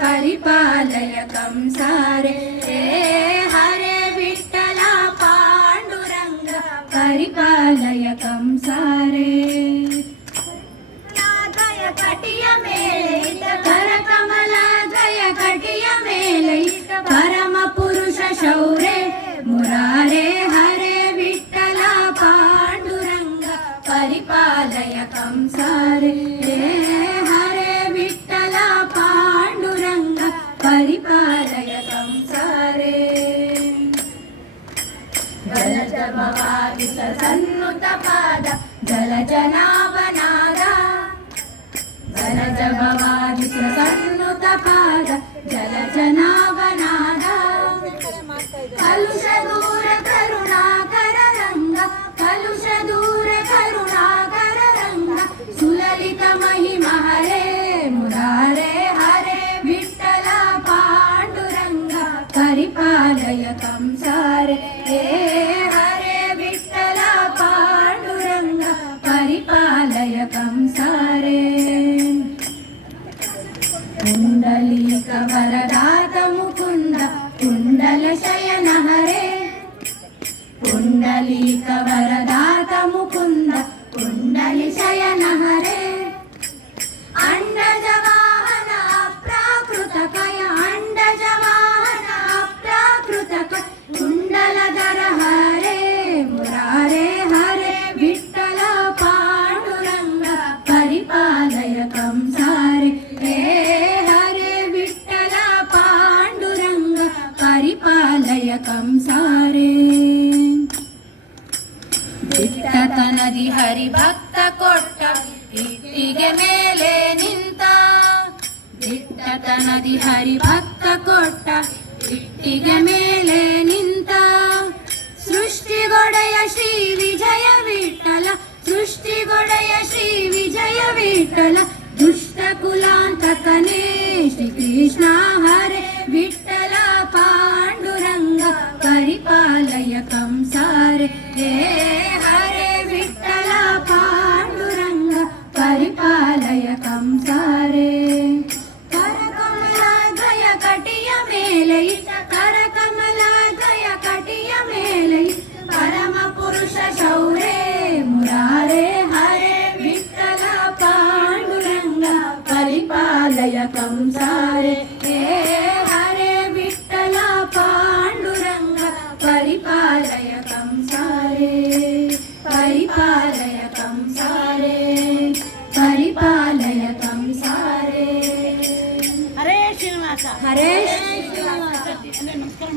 परिपालय कंसारे भवादि सन्नुत पाद जल जनावनाद जलज भवादि सन्नुत पाद जल जनावनाद कलुष दूर करुणाकर रङ्ग कलुष दूर करुणाकर रङ्ग सुललित महिमा हरे मुरारे हरे विठ्ठल पाण्डुरङ्ग परिपालय कंसारे कुण्डलीक वरदात मुकुन्द कुण्डल शयन हरे कुण्डलीक वरदात मुकुन्द कुण्डलि शयन हरे ಕಂಸಾರೆ ಬಿಟ್ಟತನದಿ ಹರಿಭಕ್ತ ಕೊಟ್ಟ ಇಟ್ಟಿಗೆ ಮೇಲೆ ನಿಂತ. ಹರಿ ಭಕ್ತ ಕೊಟ್ಟ ಇಟ್ಟಿಗೆ ಮೇಲೆ ನಿಂತ. ಸೃಷ್ಟಿ ಸೃಷ್ಟಿಗೊಡೆಯ ಶ್ರೀ ವಿಜಯ ವಿಠಲ, ಸೃಷ್ಟಿಗೊಡೆಯ ಶ್ರೀ ವಿಜಯ ವಿಠಲ. ದುಷ್ಟ ಕುಲಾಂತಕನೇ ಶ್ರೀ ಕೃಷ್ಣ ಹರೆ. ಬಿಟ್ಟ కంసారే ఏ హరే విఠల పాండురంగ పరిపాలయ కంసారే కరకమలాధయ కటియ మేలై కరకమలాధయ కటియ మేలై పరమ పురుష శౌరే మురారే హరే విఠల పాండురంగ పరిపాలయ కంసారే ಸಾರೆ ಪರಿಪಾಲಯ ತಂ ಸಾರೆ ಹರೇ ಶ್ರೀನಿವಾಸ. ಹರೇ ಶ್ರೀನಿವಾಸ. ನಮಸ್ಕಾರ